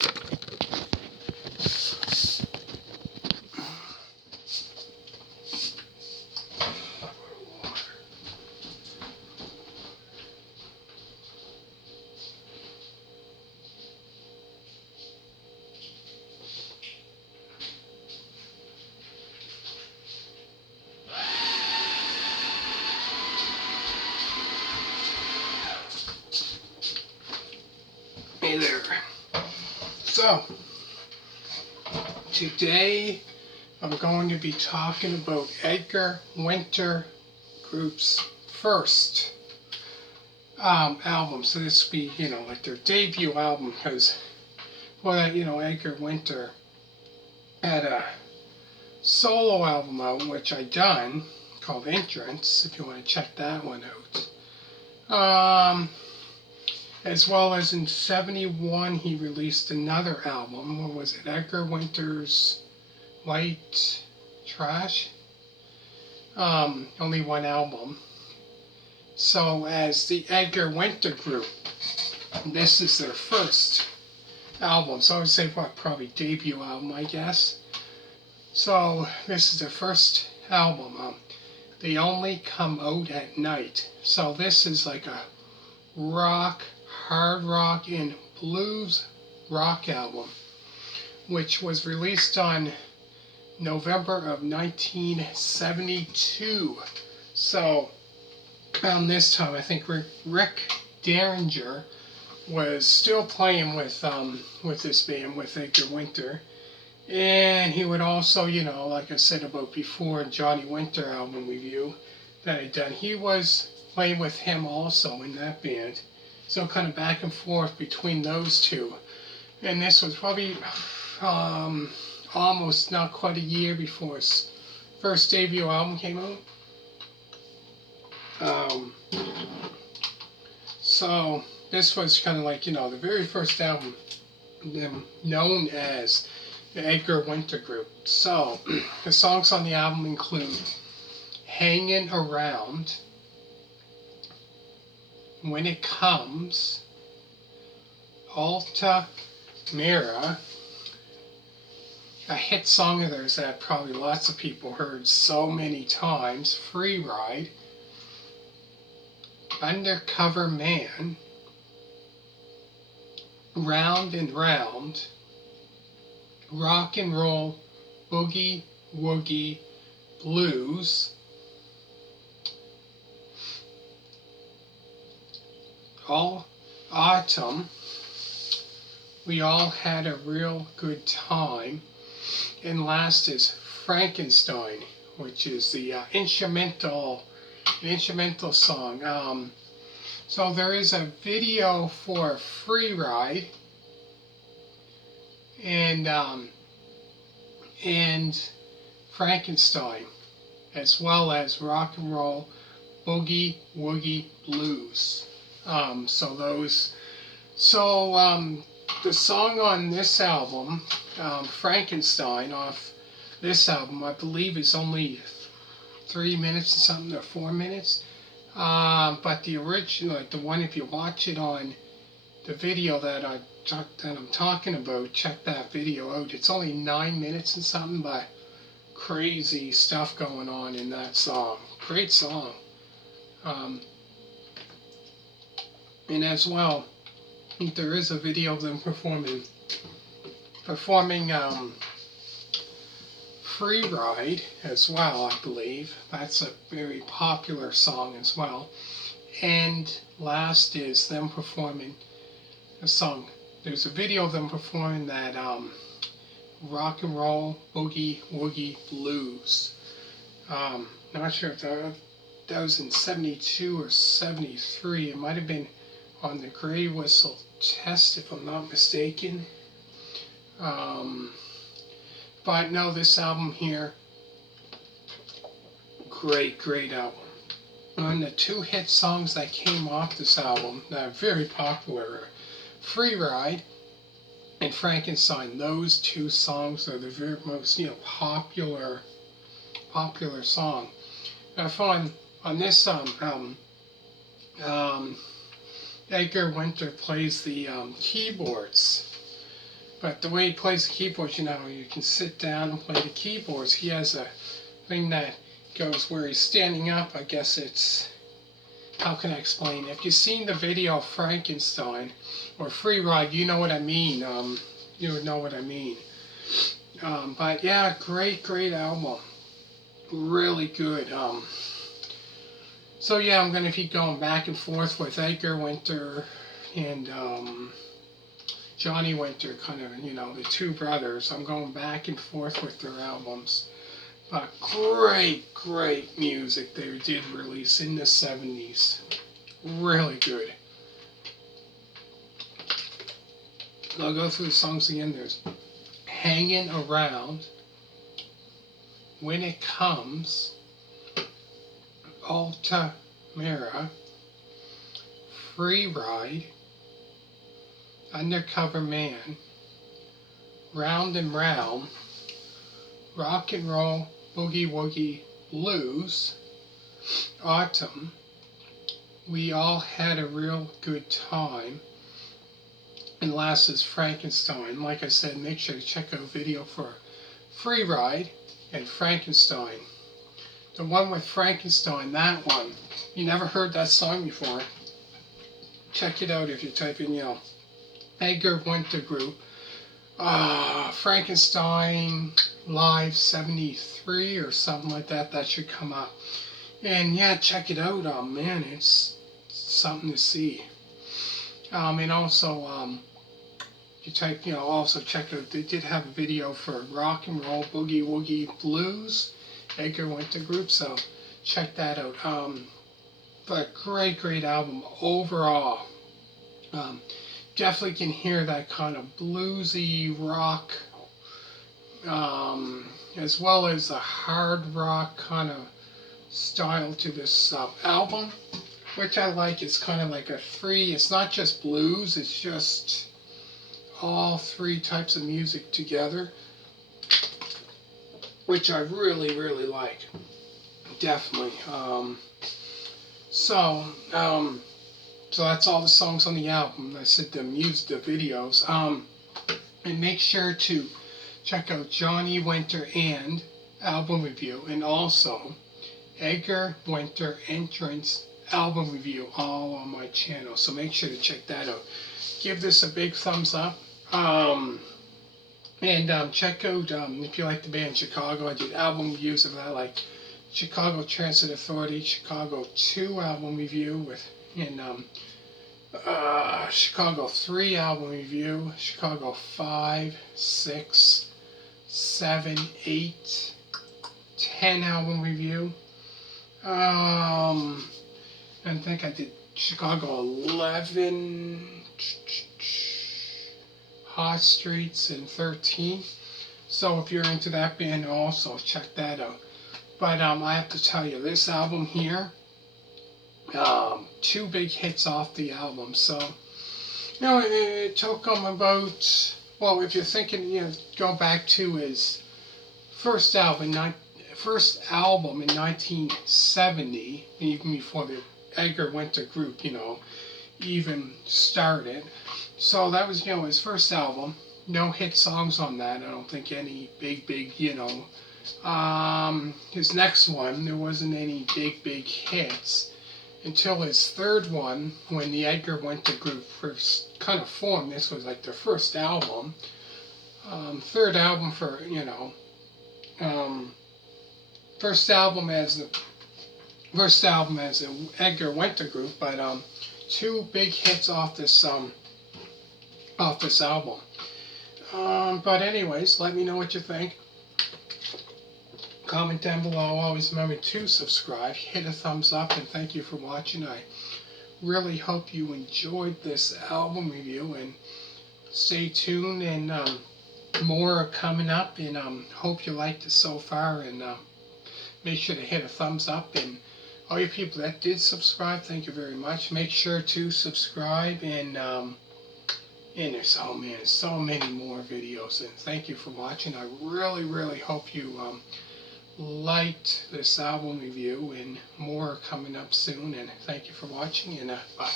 Hey there. So, today I'm going to be talking about Edgar Winter Group's first album. So this will be, like their debut album, because, Edgar Winter had a solo album out, which I done, called Entrance, if you want to check that one out. As well as in '71, he released another album. What was it? Edgar Winter's White Trash? Only one album. So as the Edgar Winter Group, this is their first album. So I would say probably debut album, I guess. So this is their first album. They only come out at night. So this is like a rock, hard rock, and blues rock album, which was released on November of 1972. So around this time, I think Rick Derringer was still playing with this band, with Edgar Winter. And he would also, like I said about before, Johnny Winter album review that I'd done, he was playing with him also in that band. So kind of back and forth between those two. And this was probably almost not quite a year before his first debut album came out. So this was kind of like, the very first album known as the Edgar Winter Group. So the songs on the album include Hangin' Around, When It Comes, Alta Mira, a hit song of theirs that probably lots of people heard so many times, Free Ride, Undercover Man, Round and Round, Rock and Roll, Boogie, Woogie, Blues, All Autumn, We All Had a Real Good Time, and last is Frankenstein, which is the instrumental song. So there is a video for Free Ride and Frankenstein, as well as Rock and Roll, Boogie, Woogie, Blues. The song on this album, Frankenstein, off this album, I believe is only 3 minutes or something, or 4 minutes. But the original, like the one, if you watch it on the video that I'm talking about, check that video out. It's only 9 minutes and something, but crazy stuff going on in that song. Great song. And as well, there is a video of them performing Free Ride as well, I believe. That's a very popular song as well. And last is them performing a song. There's a video of them performing that Rock and Roll, Boogie, Woogie, Blues. Not sure if that was in '72 or '73. It might have been on the Grey Whistle Test, if I'm not mistaken. But no, this album here, great album. And the two hit songs that came off this album that are very popular are Free Ride and Frankenstein. Those two songs are the very most popular song. I found on this album, Edgar Winter plays the keyboards But the way he plays the keyboards, you know, you can sit down and play the keyboards. He has a thing that goes where he's standing up. I guess it's, how can I explain? If you've seen the video Frankenstein or Free Ride, you know what I mean. You would know what I mean. But yeah, great album. Really good. So yeah, I'm going to keep going back and forth with Edgar Winter and Johnny Winter, kind of, you know, the two brothers. I'm going back and forth with their albums. But great music they did release in the 70s. Really good. I'll go through the songs again. There's Hangin' Around, When It Comes, Alta Mira, Free Ride, Undercover Man, Round and Round, Rock and Roll, Boogie Woogie Blues, Autumn, We All Had a Real Good Time, and last is Frankenstein. Like I said, make sure to check out a video for Free Ride and Frankenstein. The one with Frankenstein, that one, you never heard that song before. Check it out if you type in, you know, Edgar Winter Group, Frankenstein Live 73 or something like that. That should come up. And yeah, check it out. Man, it's something to see. And also, you type, you know, also check out, they did have a video for Rock and Roll Boogie Woogie Blues, Edgar Winter Group, so check that out. But great album overall. Definitely can hear that kind of bluesy rock, as well as a hard rock kind of style to this album, which I like. It's kind of like a free, it's not just blues, it's just all three types of music together, which I really like. Definitely. So that's all the songs on the album. I said the videos. And make sure to check out Johnny Winter and album review, and also Edgar Winter Entrance album review, all on my channel. So make sure to check that out. Give this a big thumbs up. And check out, if you like the band Chicago, I did album reviews of that, like Chicago Transit Authority, Chicago 2 album review and Chicago 3 album review, Chicago 5, 6, 7, 8, 10 album review. And I think I did Chicago 11, Hot Streets, and 13. So if you're into that band, also check that out. But I have to tell you, this album here, 2 big hits off the album. So, you know, it took him about, well, if you're thinking, you know, go back to his first album in 1970, even before the Edgar Winter Group, you know, even started. So that was, you know, his first album. No hit songs on that. I don't think any big, you know. His next one, there wasn't any big hits until his third one, when the Edgar Winter Group first kind of formed. This was like their first album. Third album for, you know, first album as the Edgar Winter Group, but 2 big hits off this album. But anyways, let me know what you think. Comment down below. Always remember to subscribe, hit a thumbs up, and thank you for watching. I really hope you enjoyed this album review, and stay tuned, and more are coming up, and hope you liked it so far, and make sure to hit a thumbs up. And all you people that did subscribe, thank you very much. Make sure to subscribe, and there's, oh man, so many more videos, and thank you for watching. I really hope you liked this album review, and more are coming up soon, and thank you for watching, and bye.